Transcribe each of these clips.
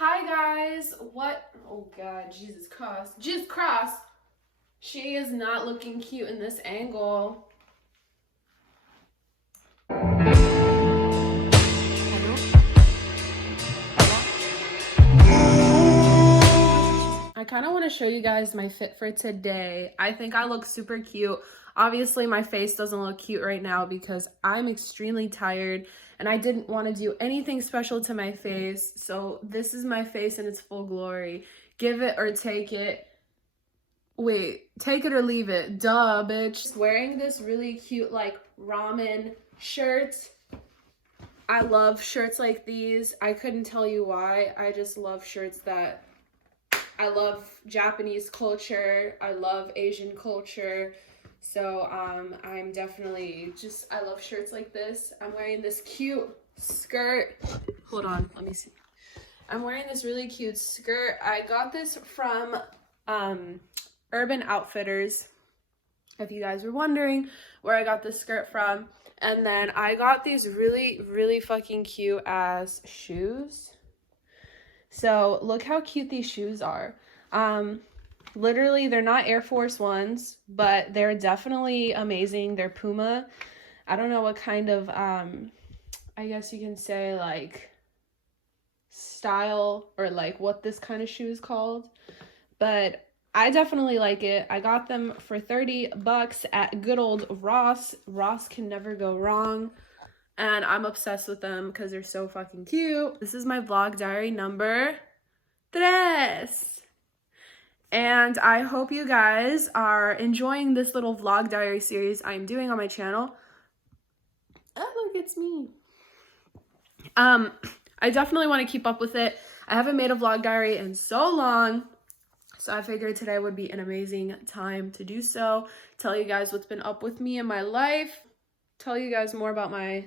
Hi guys, what? Oh God, Jesus Christ. She is not looking cute in this angle. I kind of want to show you guys my fit for today. I think I look super cute. Obviously, my face doesn't look cute right now because I'm extremely tired and I didn't want to do anything special to my face. So this is my face in its full glory. Give it or take it. Wait, take it or leave it. Duh, bitch. Wearing this really cute, like, ramen shirt. I love shirts like these. I couldn't tell you why. I just love shirts that... I love Japanese culture. I love Asian culture. So, I'm definitely just... I love shirts like this. I'm wearing this cute skirt. Hold on, let me see. I'm wearing this really cute skirt. I got this from, Urban Outfitters, if you guys were wondering where I got this skirt from. And then I got these really fucking cute ass shoes. So look how cute these shoes are. Literally, they're not Air Force Ones, but they're definitely amazing. They're Puma. I don't know what kind of, I guess you can say, like, style or like what this kind of shoe is called, but I definitely like it. I got them for $30 at good old Ross. Ross can never go wrong. And I'm obsessed with them because they're so fucking cute. This is my vlog diary number 3. And I hope you guys are enjoying this little vlog diary series I'm doing on my channel. Oh, look, it's me. I definitely want to keep up with it. I haven't made a vlog diary in so long. So I figured today would be an amazing time to do so. Tell you guys what's been up with me in my life. Tell you guys more about my,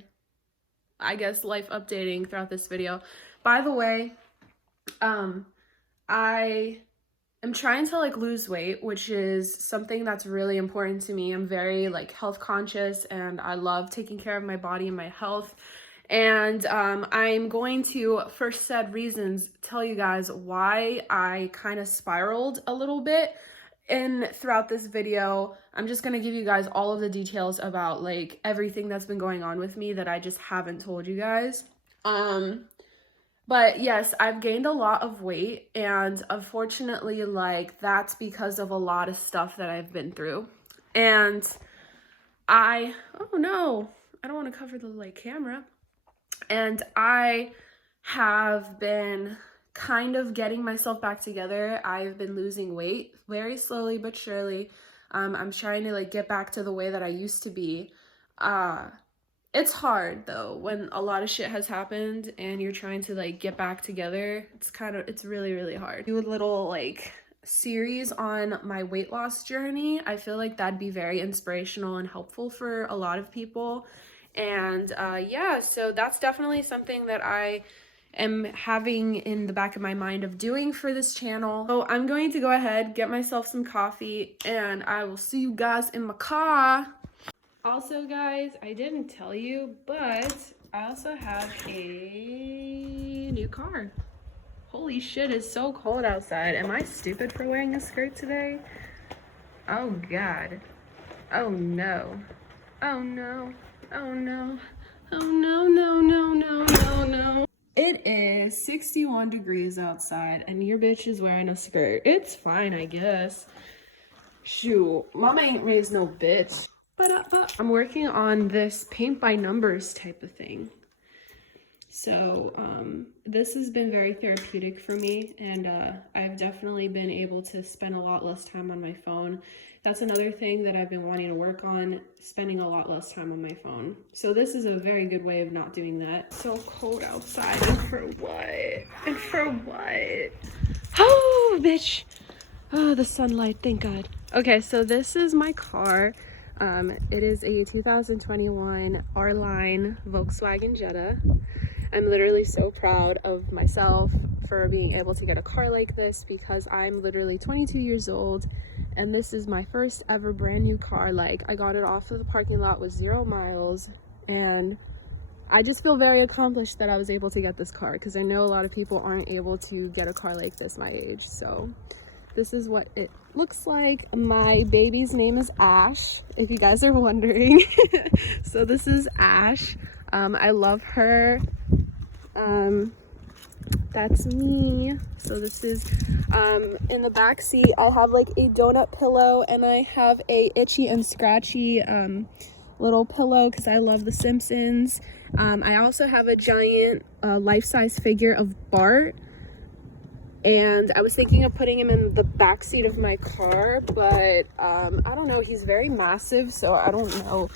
I guess, life updating throughout this video. By the way, I am trying to like lose weight, which is something that's really important to me. I'm very like health conscious and I love taking care of my body and my health. And I'm going to, for said reasons, tell you guys why I kind of spiraled a little bit. And throughout this video, I'm just going to give you guys all of the details about like everything that's been going on with me that I just haven't told you guys. But yes, I've gained a lot of weight, and unfortunately, like, that's because of a lot of stuff that I've been through. And oh no, I don't want to cover the like camera. And I have been kind of getting myself back together. I've been losing weight very slowly but surely. I'm trying to like get back to the way that I used to be. It's hard though when a lot of shit has happened and you're trying to like get back together. It's really hard. Do a little like series on my weight loss journey. I feel like that'd be very inspirational and helpful for a lot of people. And yeah, so that's definitely something that I am having in the back of my mind of doing for this channel. So I'm going to go ahead, get myself some coffee, and I will see you guys in my car. Also, guys, I didn't tell you, but I also have a new car. Holy shit, it's so cold outside. Am I stupid for wearing a skirt today? Oh God. Oh no. Oh no. Oh no. Oh no, no. It is 61 degrees outside and your bitch is wearing a skirt. It's fine, I guess. Shoot, mama ain't raised no bitch. But I'm working on this paint by numbers type of thing. So this has been very therapeutic for me, and I've definitely been able to spend a lot less time on my phone. That's another thing that I've been wanting to work on, spending a lot less time on my phone. So this is a very good way of not doing that. So cold outside, and for what? And for what? Oh, bitch. Oh, the sunlight, thank God. Okay, so this is my car. It is a 2021 R-Line Volkswagen Jetta. I'm literally so proud of myself for being able to get a car like this because I'm literally 22 years old and this is my first ever brand new car. Like, I got it off of the parking lot with 0 miles and I just feel very accomplished that I was able to get this car, because I know a lot of people aren't able to get a car like this my age. So this is what it looks like. My baby's name is Ash, if you guys are wondering. So this is Ash. I love her. That's me. So this is in the back seat. I have like a donut pillow, and I have a itchy and scratchy little pillow because I love The Simpsons. I also have a giant life-size figure of Bart, and I was thinking of putting him in the back seat of my car, but I don't know, he's very massive, so I don't know.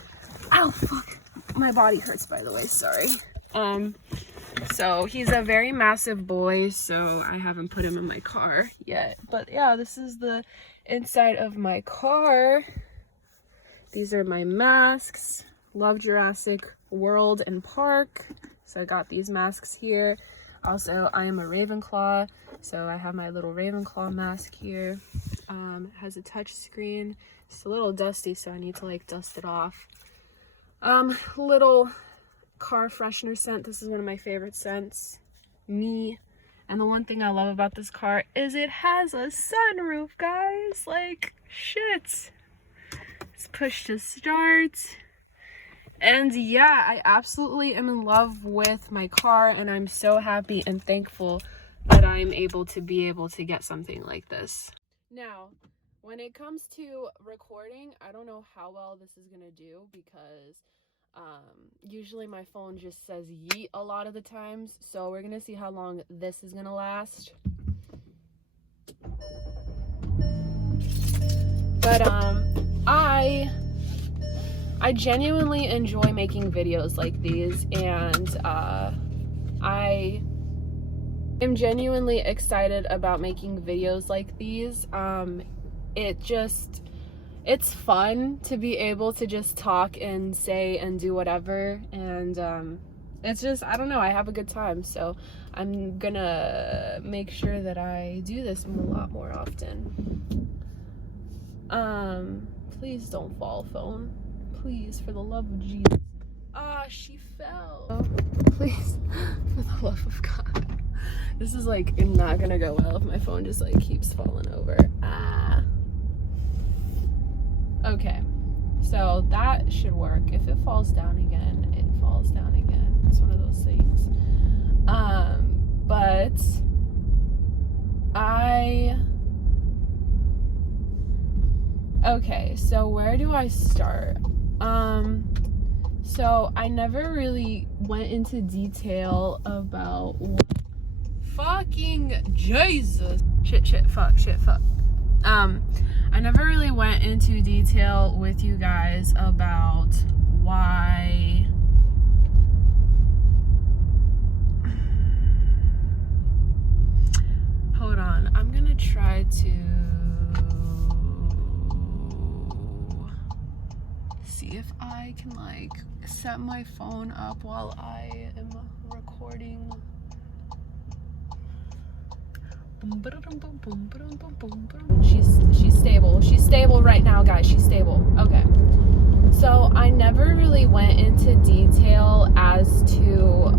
Ow, fuck, my body hurts, by the way, sorry. So he's a very massive boy, so I haven't put him in my car yet. But yeah, this is the inside of my car. These are my masks. Love Jurassic World and Park, so I got these masks here. Also, I am a Ravenclaw, so I have my little Ravenclaw mask here. It has a touch screen. It's a little dusty, so I need to like dust it off. Little car freshener scent. This is one of my favorite scents. Me. And the one thing I love about this car is it has a sunroof, guys. Like, shit. It's push to start. And yeah, I absolutely am in love with my car, and I'm so happy and thankful that I'm able to get something like this. Now, when it comes to recording, I don't know how well this is gonna do, because usually my phone just says yeet a lot of the times, so we're gonna see how long this is gonna last. But I genuinely enjoy making videos like these, and I am genuinely excited about making videos like these. It's fun to be able to just talk and say and do whatever, and it's just, I don't know, I have a good time, so I'm gonna make sure that I do this a lot more often. Please don't fall, phone. Please, for the love of Jesus. Ah, she fell. Oh, please, for the love of God. This is like not gonna go well if my phone just like keeps falling over. Ah. Okay, so that should work. If it falls down again, it falls down again. It's one of those things. But okay, so where do I start? So I never really went into detail about what fucking Jesus. Shit, fuck. I never really went into detail with you guys about why hold on, I'm gonna try to see if I can like set my phone up while I am recording. She's stable. She's stable right now, guys. She's stable. Okay. So I never really went into detail as to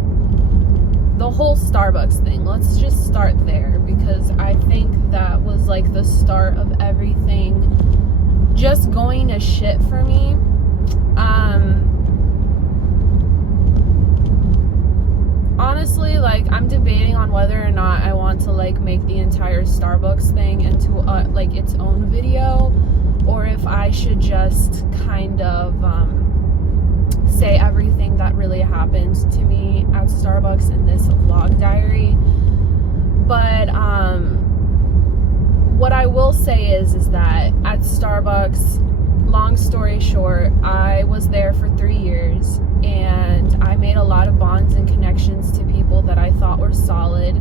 the whole Starbucks thing. Let's just start there, because I think that was like the start of everything just going to shit for me. Honestly, like, I'm debating on whether or not I want to like make the entire Starbucks thing into like its own video, or if I should just kind of say everything that really happened to me at Starbucks in this vlog diary. But what I will say is that at Starbucks, long story short, I was there for 3 years, and I made a lot of bonds and connections to people that I thought were solid,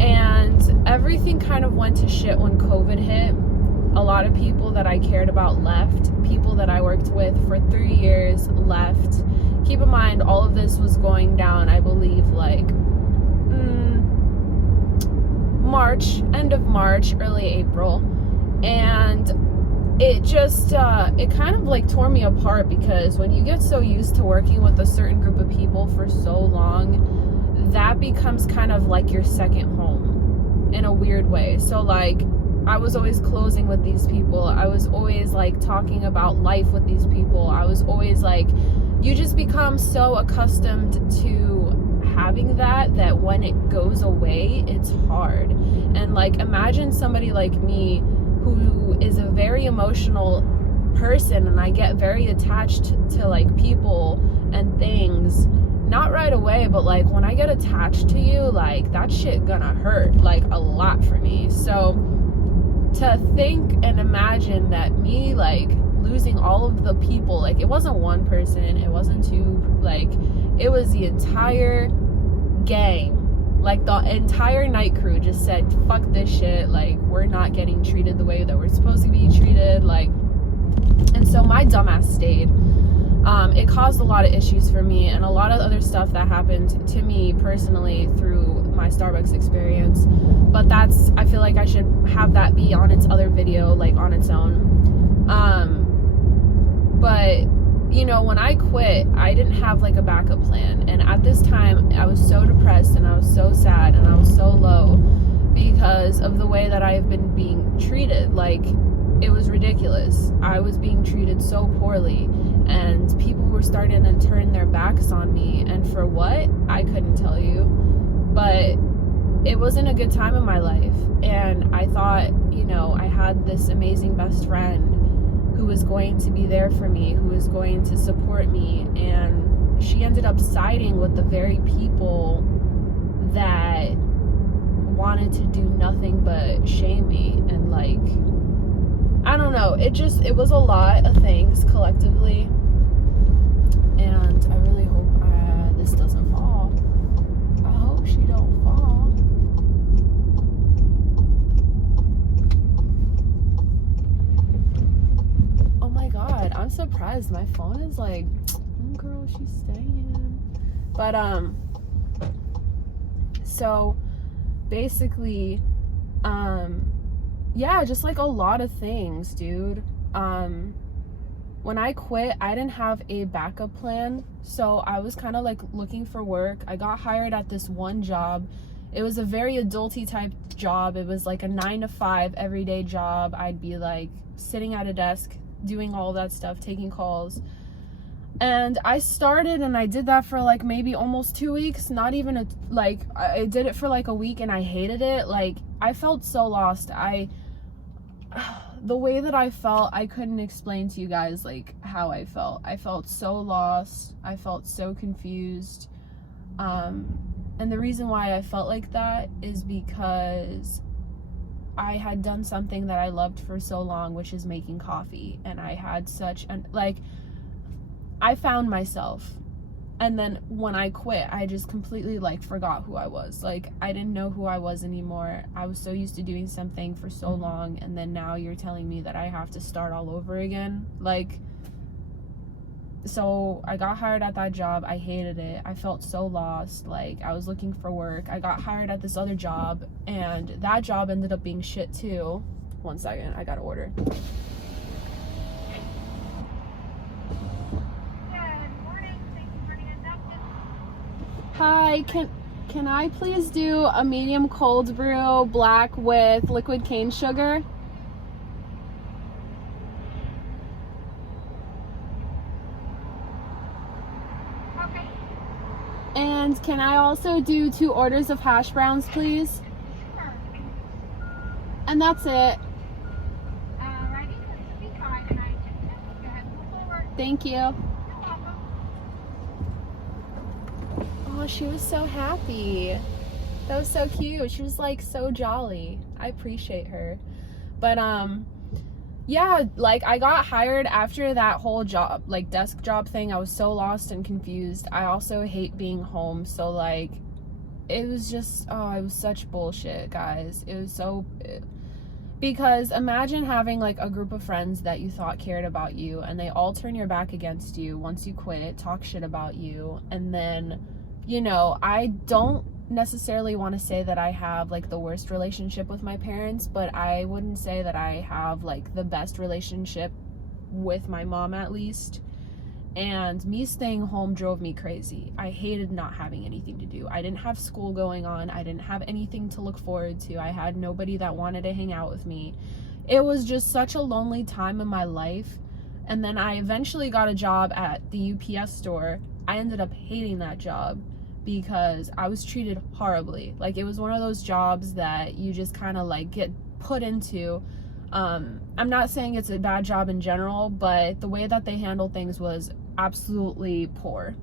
and everything kind of went to shit when COVID hit. A lot of people that I cared about left. People that I worked with for 3 years left. Keep in mind, all of this was going down, I believe, like March, end of March, early April, and it just, it kind of like tore me apart, because when you get so used to working with a certain group of people for so long, that becomes kind of like your second home in a weird way. So like, I was always closing with these people. I was always like talking about life with these people. I was always like, you just become so accustomed to having that when it goes away, it's hard. And like, imagine somebody like me who is a very emotional person, and I get very attached to like people and things, not right away, but like when I get attached to you, like that shit gonna hurt like a lot for me. So to think and imagine that me like losing all of the people, like it wasn't one person, it wasn't two, like it was the entire gang, like the entire night crew just said fuck this shit, like we're not getting treated the way that we're supposed to be treated, like. And so my dumbass stayed. It caused a lot of issues for me, and a lot of other stuff that happened to me personally through my Starbucks experience, but that's, I feel like I should have that be on its other video, like on its own. But you know, when I quit, I didn't have like a backup plan, and at this time I was so depressed and I was so sad and I was so low because of the way that I've been being treated. Like, it was ridiculous. I was being treated so poorly, and people were starting to turn their backs on me, and for what, I couldn't tell you, but it wasn't a good time in my life. And I thought, you know, I had this amazing best friend who was going to be there for me, who was going to support me, and she ended up siding with the very people that wanted to do nothing but shame me. And like, I don't know, it was a lot of things collectively, and I really hope this doesn't fall. I hope she don't fall. Oh my god, I'm surprised my phone is like, oh girl, she's staying. But so basically, yeah, just like a lot of things, dude. When I quit, I didn't have a backup plan, so I was kind of like looking for work. I got hired at this one job. It was a very adulty type job. It was like a 9-to-5 everyday job. I'd be like sitting at a desk doing all that stuff, taking calls. And I started and I did that for like maybe almost 2 weeks, not even like I did it for like a week, and I hated it. Like, I felt so lost. The way that I felt, I couldn't explain to you guys like how I felt. I felt so lost. I felt so confused. And the reason why I felt like that is because I had done something that I loved for so long, which is making coffee. And I had such an, like, I found myself. And then when I quit, I just completely like forgot who I was. Like, I didn't know who I was anymore. I was so used to doing something for so long, and then now you're telling me that I have to start all over again. Like, so I got hired at that job. I hated it. I felt so lost. Like, I was looking for work. I got hired at this other job, and that job ended up being shit too. 1 second, I gotta order. Hi, can I please do a medium cold brew black with liquid cane sugar? Okay. And can I also do 2 orders of hash browns, please? Sure. And that's it. Alrighty, that should be fine, and I can go ahead and move forward. Thank you. Oh, she was so happy. That was so cute. She was like so jolly. I appreciate her. But yeah, like I got hired after that whole job, like desk job thing. I was so lost and confused. I also hate being home, so like it was just, oh, it was such bullshit, guys. It was so, because imagine having like a group of friends that you thought cared about you, and they all turn your back against you once you quit, talk shit about you, and then, you know, I don't necessarily want to say that I have like the worst relationship with my parents, but I wouldn't say that I have like the best relationship with my mom, at least. And me staying home drove me crazy. I hated not having anything to do. I didn't have school going on. I didn't have anything to look forward to. I had nobody that wanted to hang out with me. It was just such a lonely time in my life. And then I eventually got a job at the UPS store. I ended up hating that job because I was treated horribly. Like, it was one of those jobs that you just kind of like get put into. I'm not saying it's a bad job in general, but the way that they handled things was absolutely poor.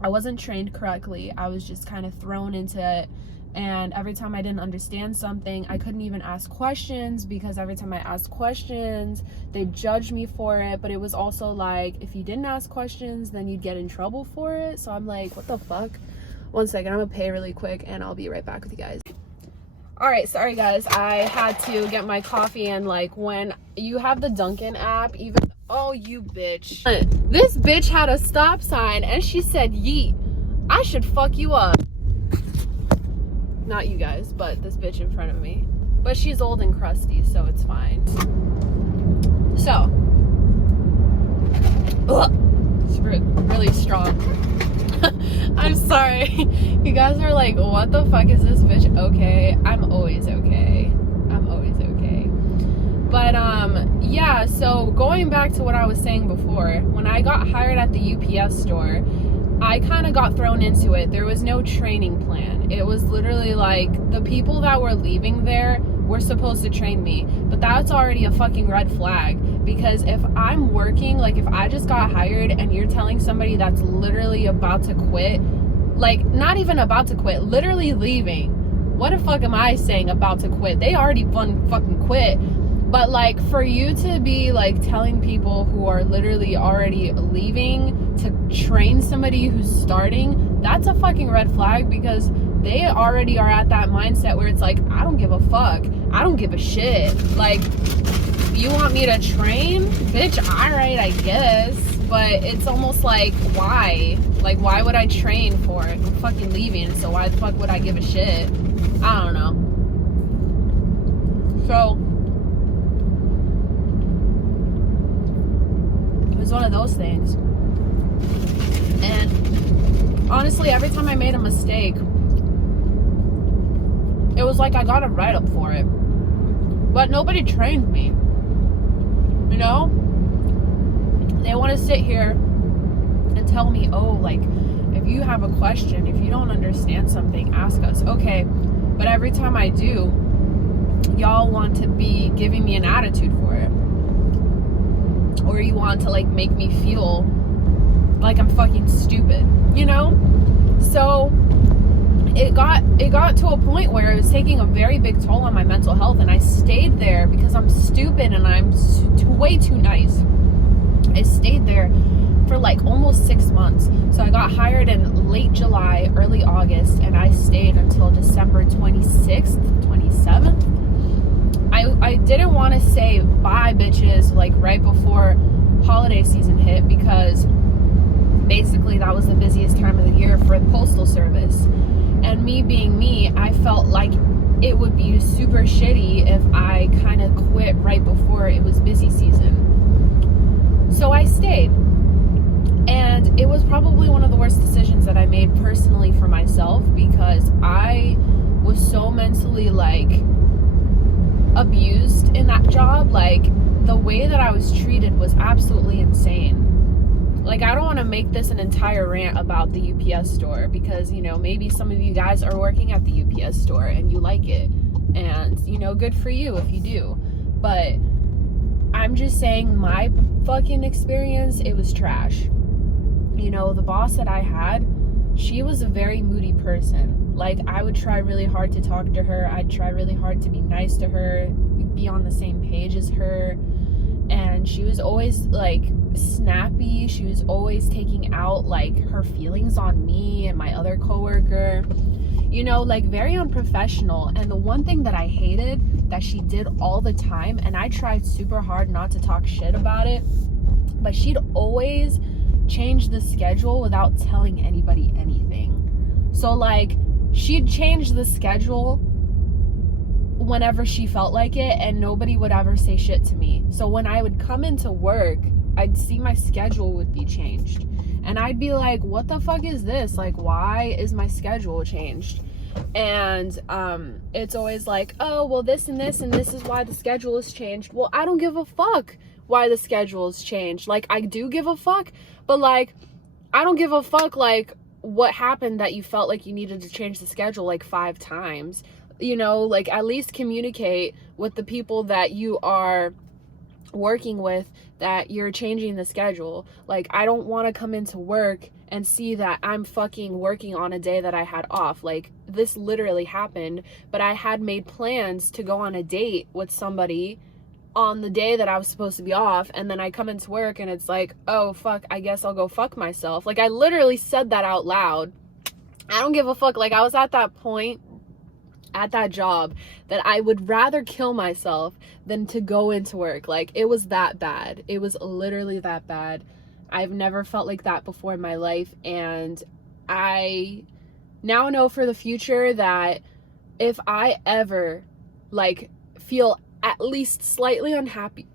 I wasn't trained correctly. I was just kind of thrown into it, and every time I didn't understand something, I couldn't even ask questions, because every time I asked questions, they judged me for it. But it was also like, if you didn't ask questions, then you'd get in trouble for it. So I'm like, what the fuck? One second, I'm gonna pay really quick and I'll be right back with you guys. All right, sorry guys, I had to get my coffee. And like, when you have the Dunkin' app, even, oh, you bitch, this bitch had a stop sign and she said yeet. I should fuck you up. Not you guys, but this bitch in front of me. But she's old and crusty, so it's fine. So, it's really strong. I'm sorry. You guys are like, what the fuck is this bitch? Okay, I'm always okay. I'm always okay. But yeah, so going back to what I was saying before, when I got hired at the UPS store, I kind of got thrown into it. There was no training plan. It was literally like, the people that were leaving there were supposed to train me. But that's already a fucking red flag, because if I'm working, like if I just got hired and you're telling somebody that's literally about to quit, like not even about to quit, literally leaving, what the fuck am I saying about to quit? They already fucking quit. But like, for you to be like telling people who are literally already leaving to train somebody who's starting, that's a fucking red flag, because they already are at that mindset where it's like, I don't give a fuck. I don't give a shit. Like, you want me to train? Bitch, alright, I guess. But it's almost like, why? Like, why would I train for it? I'm fucking leaving, so why the fuck would I give a shit? I don't know. So, it was one of those things. And honestly, every time I made a mistake, it was like I got a write-up for it. But nobody trained me. You know? They want to sit here and tell me, oh, like, if you have a question, if you don't understand something, ask us. Okay, but every time I do, y'all want to be giving me an attitude for it. Or you want to, like, make me feel like I'm fucking stupid, you know? So it got to a point where it was taking a very big toll on my mental health, and I stayed there because I'm stupid and I'm way too nice. I stayed there for like almost 6 months. So I got hired in late July, early August, and I stayed until December 26th, 27th. I didn't want to say bye, bitches, like right before holiday season hit, because basically that was the busiest time of the year for the postal service. And me being me, I felt like it would be super shitty if I kind of quit right before it was busy season. So I stayed. And it was probably one of the worst decisions that I made personally for myself, because I was so mentally like abused in that job. Like, the way that I was treated was absolutely insane. Like, I don't want to make this an entire rant about the UPS store, because, you know, maybe some of you guys are working at the UPS store and you like it, and, you know, good for you if you do. But I'm just saying, my fucking experience, it was trash. You know, the boss that I had, she was a very moody person. Like, I would try really hard to talk to her. I'd try really hard to be nice to her, be on the same page as her. And she was always like snappy. She was always taking out like her feelings on me and my other coworker, you know, like very unprofessional. And the one thing that I hated that she did all the time, and I tried super hard not to talk shit about it, but she'd always change the schedule without telling anybody anything. So like, she'd change the schedule whenever she felt like it, and nobody would ever say shit to me. So when I would come into work, I'd see my schedule would be changed, and I'd be like, what the fuck is this? Like, why is my schedule changed? And it's always like, oh, well, this and this and this is why the schedule is changed. Well, I don't give a fuck why the schedule is changed. Like, I do give a fuck, but like, I don't give a fuck like what happened that you felt like you needed to change the schedule like 5 times. You know, like, at least communicate with the people that you are working with that you're changing the schedule. Like, I don't want to come into work and see that I'm fucking working on a day that I had off. Like, this literally happened, but I had made plans to go on a date with somebody on the day that I was supposed to be off, and then I come into work and it's like, oh fuck, I guess I'll go fuck myself. Like, I literally said that out loud. I don't give a fuck. Like, I was at that point at that job that I would rather kill myself than to go into work. Like, it was that bad. It was literally that bad. I've never felt like that before in my life, and I now know for the future that if I ever like feel at least slightly unhappy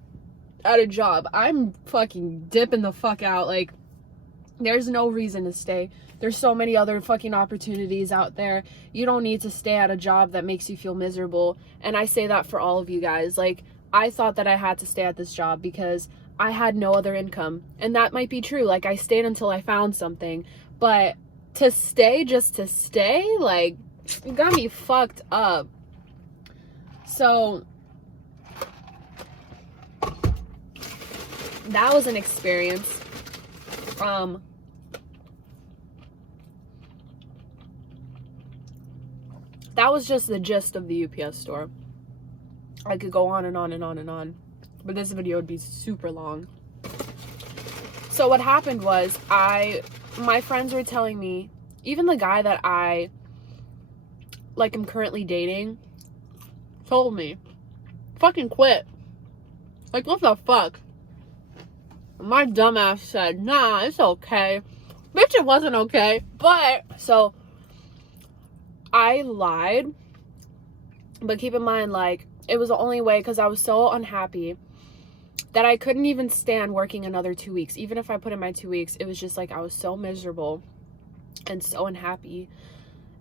at a job, I'm fucking dipping the fuck out. Like, there's no reason to stay. There's so many other fucking opportunities out there. You don't need to stay at a job that makes you feel miserable. And I say that for all of you guys. Like, I thought that I had to stay at this job because I had no other income. And that might be true. Like, I stayed until I found something. But to stay just to stay, like, you got me fucked up. So that was an experience. That was just the gist of the UPS store. I could go on and on and on and on, but this video would be super long. So what happened was, my friends were telling me, even the guy that I like am currently dating told me, fucking quit. Like, what the fuck? My dumbass said, nah, it's okay. Bitch, it wasn't okay. But, so I lied. But keep in mind, like, it was the only way because I was so unhappy that I couldn't even stand working another 2 weeks. Even if I put in my 2 weeks, it was just like I was so miserable and so unhappy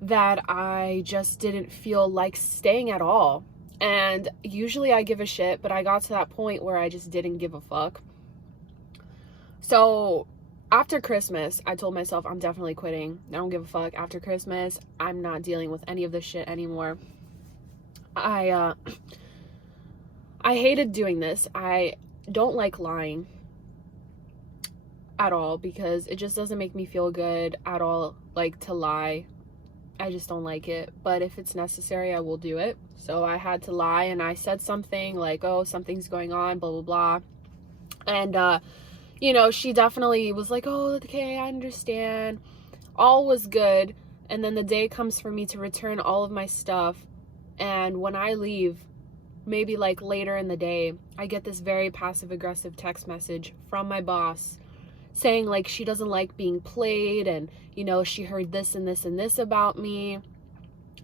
that I just didn't feel like staying at all. And usually I give a shit, but I got to that point where I just didn't give a fuck. So after Christmas, I told myself I'm definitely quitting. I don't give a fuck. After Christmas, I'm not dealing with any of this shit anymore. I hated doing this. I don't like lying at all because it just doesn't make me feel good at all, like, to lie. I just don't like it. But if it's necessary, I will do it. So I had to lie, and I said something like, oh, something's going on, blah, blah, blah. And, you know, she definitely was like, oh, okay, I understand. All was good. And then the day comes for me to return all of my stuff. And when I leave, maybe like later in the day, I get this very passive-aggressive text message from my boss saying like she doesn't like being played, and, you know, she heard this and this and this about me,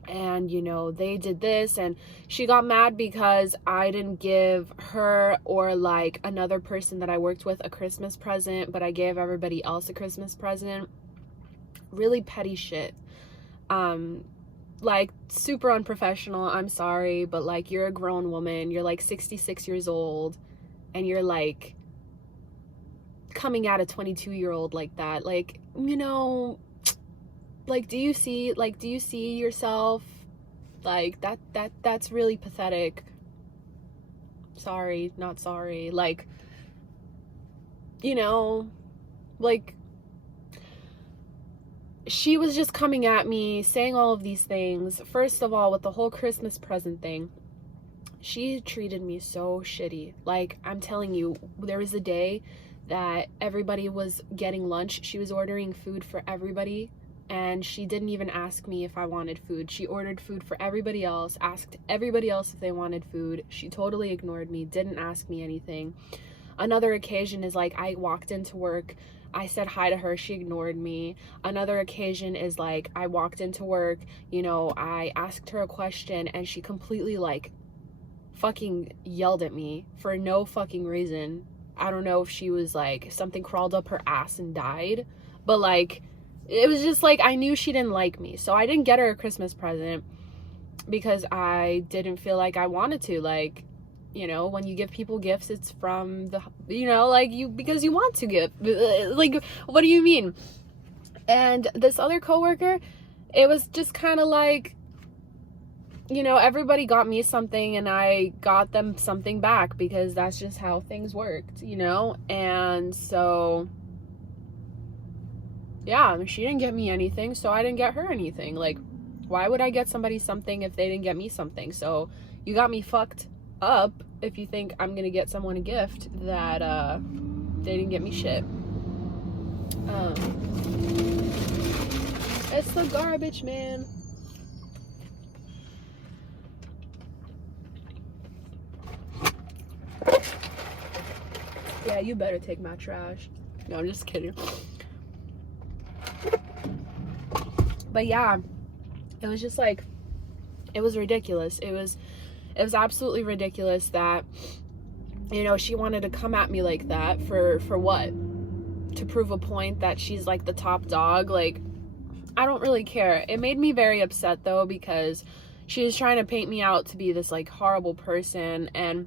and, you know, they did this, and she got mad because I didn't give her or like another person that I worked with a Christmas present, but I gave everybody else a Christmas present. Really petty shit. Like, super unprofessional. I'm sorry, but like, you're a grown woman, you're like 66 years old, and you're like coming at a 22-year-old like that. Like, you know, like, do you see yourself? Like, that's really pathetic. Sorry, not sorry. Like, you know, like, she was just coming at me, saying all of these things. First of all, with the whole Christmas present thing, she treated me so shitty. Like, I'm telling you, there was a day that everybody was getting lunch. She was ordering food for everybody, and she didn't even ask me if I wanted food. She ordered food for everybody else, asked everybody else if they wanted food. She totally ignored me, didn't ask me anything. Another occasion is like, I walked into work, I said hi to her, she ignored me. Another occasion is like I walked into work, you know, I asked her a question and she completely like fucking yelled at me for no fucking reason. I don't know if she was like, something crawled up her ass and died, but like it was just like I knew she didn't like me. So I didn't get her a Christmas present because I didn't feel like I wanted to. Like, you know, when you give people gifts, it's from the, you know, like you, because you want to give. Like, what do you mean? And this other coworker, it was just kind of like, you know, everybody got me something and I got them something back because that's just how things worked, you know? And so, yeah, she didn't get me anything, so I didn't get her anything. Like, why would I get somebody something if they didn't get me something? So you got me fucked up if you think I'm gonna get someone a gift that they didn't get me shit. It's the garbage man. Yeah, you better take my trash. No, I'm just kidding. But yeah, it was just like, it was ridiculous. It was absolutely ridiculous that, you know, she wanted to come at me like that for what? To prove a point that she's like the top dog. Like, I don't really care. It made me very upset though, because she was trying to paint me out to be this like horrible person. And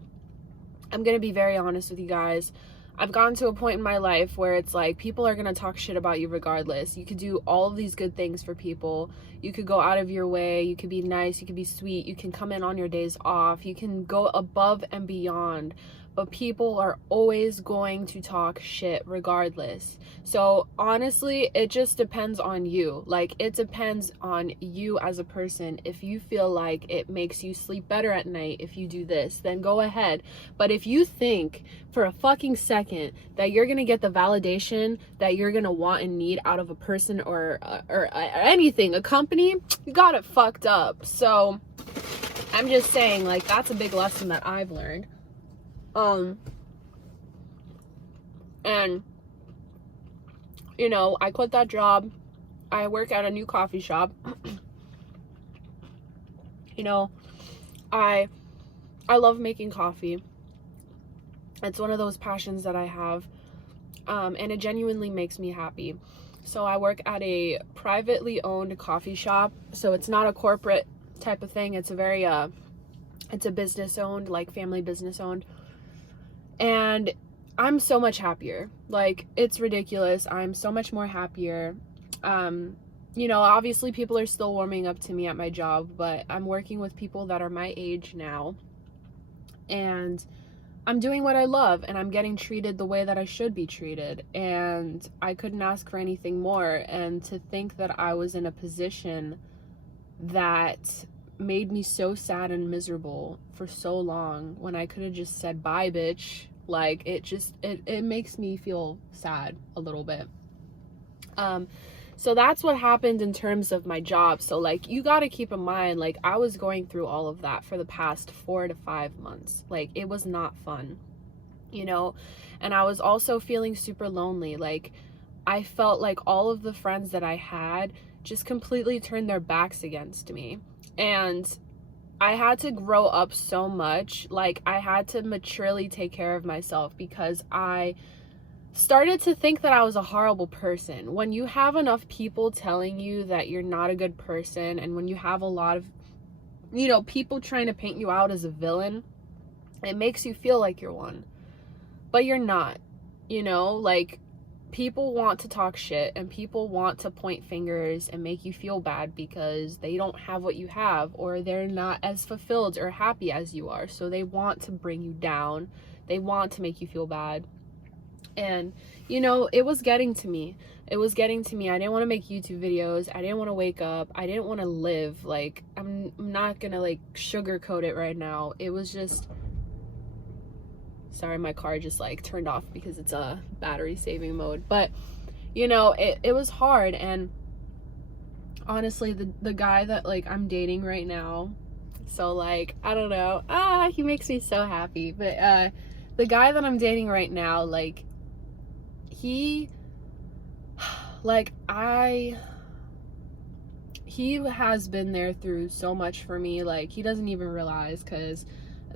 I'm gonna be very honest with you guys. I've gotten to a point in my life where it's like people are gonna talk shit about you regardless. You could do all of these good things for people. You could go out of your way. You could be nice. You could be sweet. You can come in on your days off. You can go above and beyond. But people are always going to talk shit regardless. So honestly, it just depends on you. Like, it depends on you as a person. If you feel like it makes you sleep better at night if you do this, then go ahead. But if you think for a fucking second that you're gonna get the validation that you're gonna want and need out of a person or anything, a company, you got it fucked up. So I'm just saying, like, that's a big lesson that I've learned. And, you know, I quit that job. I work at a new coffee shop. You know, I love making coffee. It's one of those passions that I have. And it genuinely makes me happy. So I work at a privately owned coffee shop. So it's not a corporate type of thing. It's a very, it's a business owned, like family business owned. And I'm so much happier. Like, it's ridiculous. I'm so much more happier. You know, obviously people are still warming up to me at my job, but I'm working with people that are my age now. And I'm doing what I love, and I'm getting treated the way that I should be treated. And I couldn't ask for anything more. And to think that I was in a position that made me so sad and miserable for so long when I could have just said bye, bitch. Like, it makes me feel sad a little bit. So that's what happened in terms of my job. So like, you got to keep in mind, like, I was going through all of that for the past 4 to 5 months. Like, it was not fun, you know. And I was also feeling super lonely. Like, I felt like all of the friends that I had just completely turned their backs against me. And I had to grow up so much. Like, I had to maturely take care of myself because I started to think that I was a horrible person. When you have enough people telling you that you're not a good person, and when you have a lot of, you know, people trying to paint you out as a villain, it makes you feel like you're one. But you're not, you know. Like, people want to talk shit and people want to point fingers and make you feel bad because they don't have what you have, or they're not as fulfilled or happy as you are. So they want to bring you down. They want to make you feel bad. And, you know, it was getting to me. It was getting to me. I didn't want to make YouTube videos. I didn't want to wake up. I didn't want to live. Like, I'm not gonna like sugarcoat it right now. It was just, sorry, my car just like turned off because it's a battery saving mode. But, you know, it was hard. And honestly, the guy that like I'm dating right now, so like, I don't know, he makes me so happy. But the guy that I'm dating right now, like, he like, he has been there through so much for me. Like, he doesn't even realize, because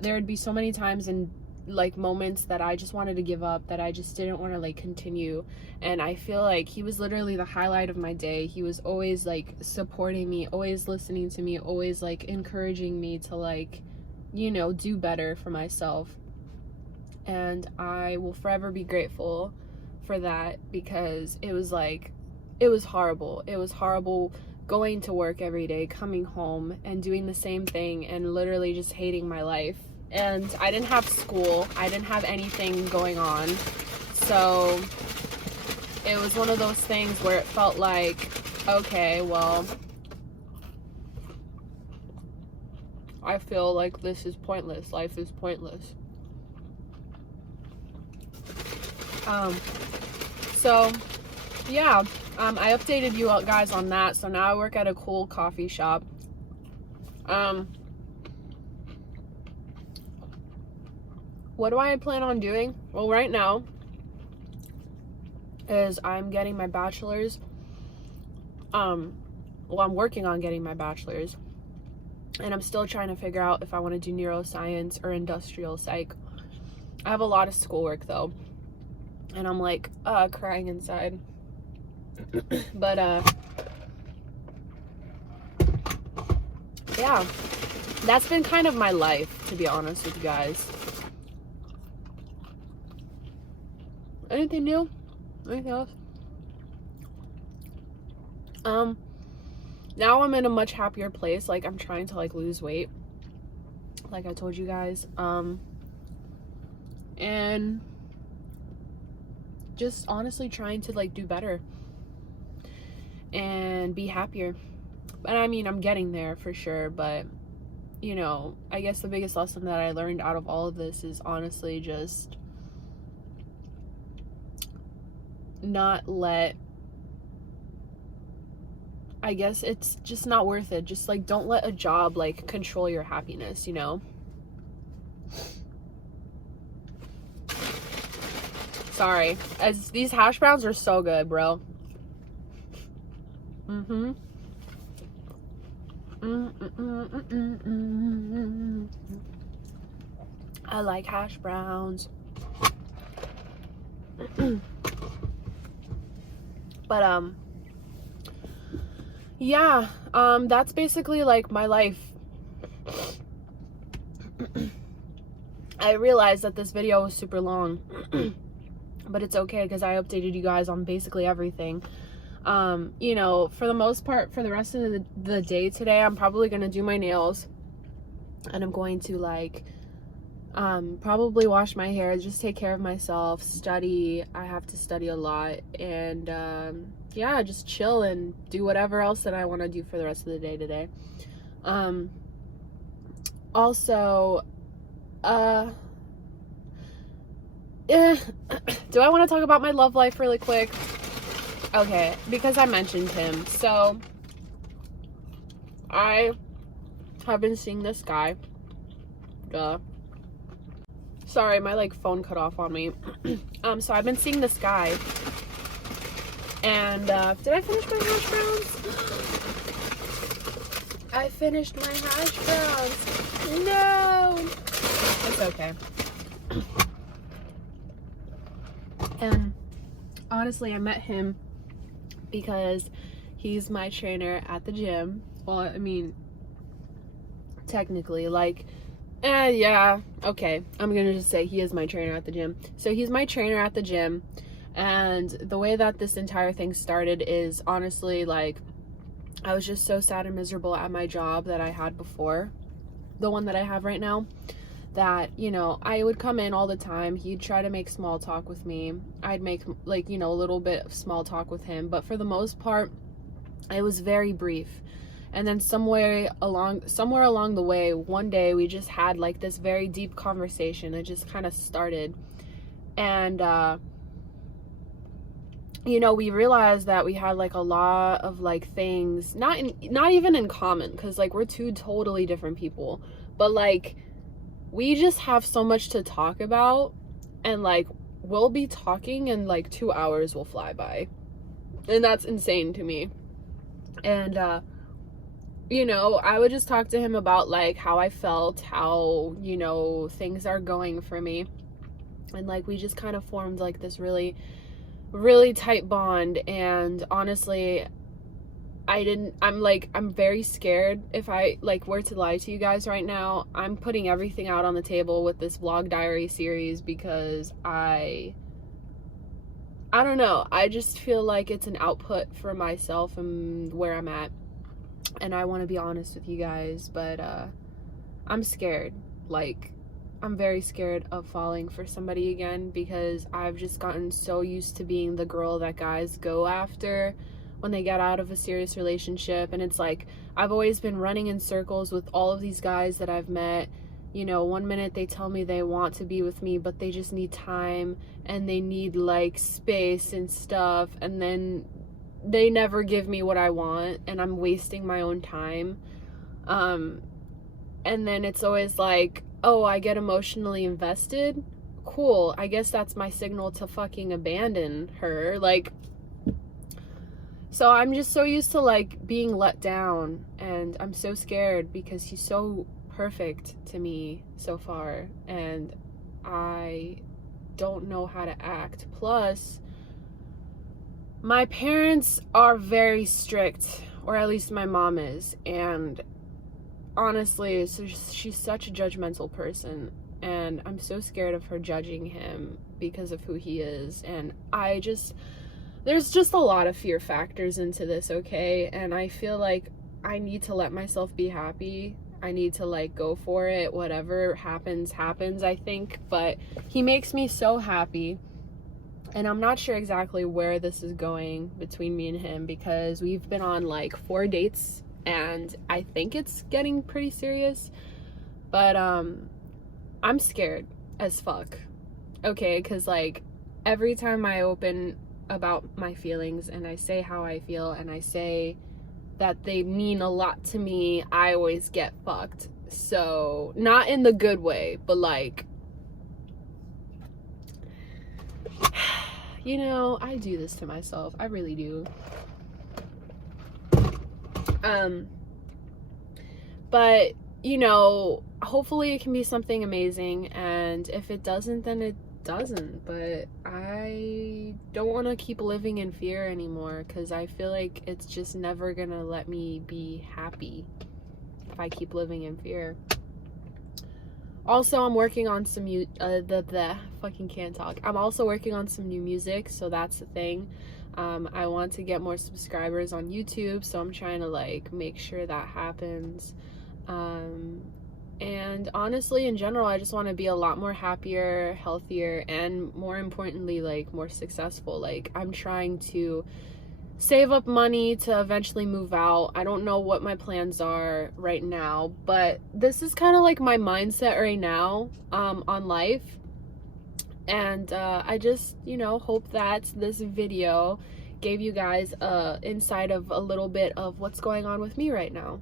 there would be so many times in like moments that I just wanted to give up, that I just didn't want to like continue. And I feel like he was literally the highlight of my day. He was always like supporting me, always listening to me, always like encouraging me to like, you know, do better for myself. And I will forever be grateful for that, because it was horrible. It was horrible going to work every day, coming home and doing the same thing, and literally just hating my life. And I didn't have school, I didn't have anything going on, so it was one of those things where it felt like, okay, well, I feel like this is pointless, life is pointless. So yeah, I updated you guys on that. So now I work at a cool coffee shop. What do I plan on doing? Well, right now is I'm getting my bachelor's. I'm working on getting my bachelor's, and I'm still trying to figure out if I want to do neuroscience or industrial psych. I have a lot of schoolwork though, and I'm like crying inside. But yeah, that's been kind of my life, to be honest with you guys. Anything new? Anything else? Now I'm in a much happier place. Like, I'm trying to like lose weight, like I told you guys, and just honestly trying to like do better and be happier. And I mean, I'm getting there for sure, but you know, I guess the biggest lesson that I learned out of all of this is honestly just not let, I guess it's just not worth it. Just like, don't let a job like control your happiness, you know? Sorry, as these hash browns are so good, bro. I like hash browns. But yeah, that's basically like my life. I realized that this video was super long, but it's okay because I updated you guys on basically everything. You know, for the most part, for the rest of the day today, I'm probably gonna do my nails, and I'm going to like probably wash my hair, just take care of myself, study. I have to study a lot, and yeah, just chill and do whatever else that I want to do for the rest of the day today. Also, do I want to talk about my love life really quick? Okay, because I mentioned him. So I have been seeing this guy. Sorry, my like phone cut off on me. So I've been seeing this guy, and did I finish my hash browns? I finished my hash browns. No, it's okay. And honestly, I met him because he's my trainer at the gym. Well, I mean, technically, like, yeah, okay, I'm gonna just say he is my trainer at the gym. So he's my trainer at the gym, and the way that this entire thing started is honestly, like, I was just so sad and miserable at my job that I had before, the one that I have right now, that, you know, I would come in all the time. He'd try to make small talk with me. I'd make, like, you know, a little bit of small talk with him, but for the most part, it was very brief. And then somewhere along the way, one day we just had like this very deep conversation. It just kind of started, and you know, we realized that we had like a lot of like things, not even in common, because like we're two totally different people, but like we just have so much to talk about, and like we'll be talking and like 2 hours will fly by. And that's insane to me. And, you know, I would just talk to him about, like, how I felt, how, you know, things are going for me. And, like, we just kind of formed, like, this really, really tight bond. And honestly, I'm very scared. If I, like, were to lie to you guys right now, I'm putting everything out on the table with this vlog diary series because I don't know. I just feel like it's an output for myself and where I'm at. And I want to be honest with you guys, but I'm scared. Like, I'm very scared of falling for somebody again because I've just gotten so used to being the girl that guys go after when they get out of a serious relationship. And it's like, I've always been running in circles with all of these guys that I've met. You know, one minute they tell me they want to be with me, but they just need time and they need, like, space and stuff. And then they never give me what I want and I'm wasting my own time. And then it's always like, oh, I get emotionally invested. Cool. I guess that's my signal to fucking abandon her. Like, so I'm just so used to, like, being let down, and I'm so scared because he's so perfect to me so far, and I don't know how to act. Plus, my parents are very strict, or at least my mom is, and honestly, so she's such a judgmental person, and I'm so scared of her judging him because of who he is. And there's just a lot of fear factors into this, okay? And I feel like I need to let myself be happy. I need to, like, go for it. Whatever happens, I think. But he makes me so happy. And I'm not sure exactly where this is going between me and him because we've been on, like, 4 dates. And I think it's getting pretty serious. But, I'm scared as fuck. Okay? Because, like, every time I open about my feelings and I say how I feel and I say that they mean a lot to me, I always get fucked. So, not in the good way, but, like, you know, I do this to myself. I really do. But, you know, hopefully it can be something amazing, and if it doesn't, then it doesn't. But I don't want to keep living in fear anymore because I feel like it's just never gonna let me be happy if I keep living in fear. Also, I'm working on some fucking can't talk. I'm also working on some new music, so that's the thing. I want to get more subscribers on YouTube, so I'm trying to, like, make sure that happens. And honestly, in general, I just want to be a lot more happier, healthier, and more importantly, like, more successful. Like, I'm trying to save up money to eventually move out. I don't know what my plans are right now, but this is kind of like my mindset right now, on life. And I just, you know, hope that this video gave you guys insight of a little bit of what's going on with me right now.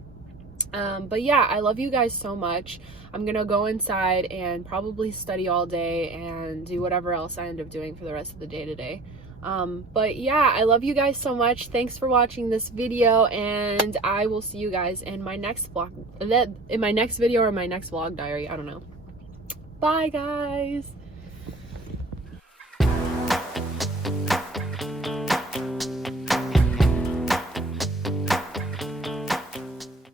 But yeah, I love you guys so much. I'm gonna go inside and probably study all day and do whatever else I end up doing for the rest of the day today. But yeah, I love you guys so much. Thanks for watching this video, and I will see you guys in my next vlog, in my next video or my next vlog diary. I don't know. Bye, guys.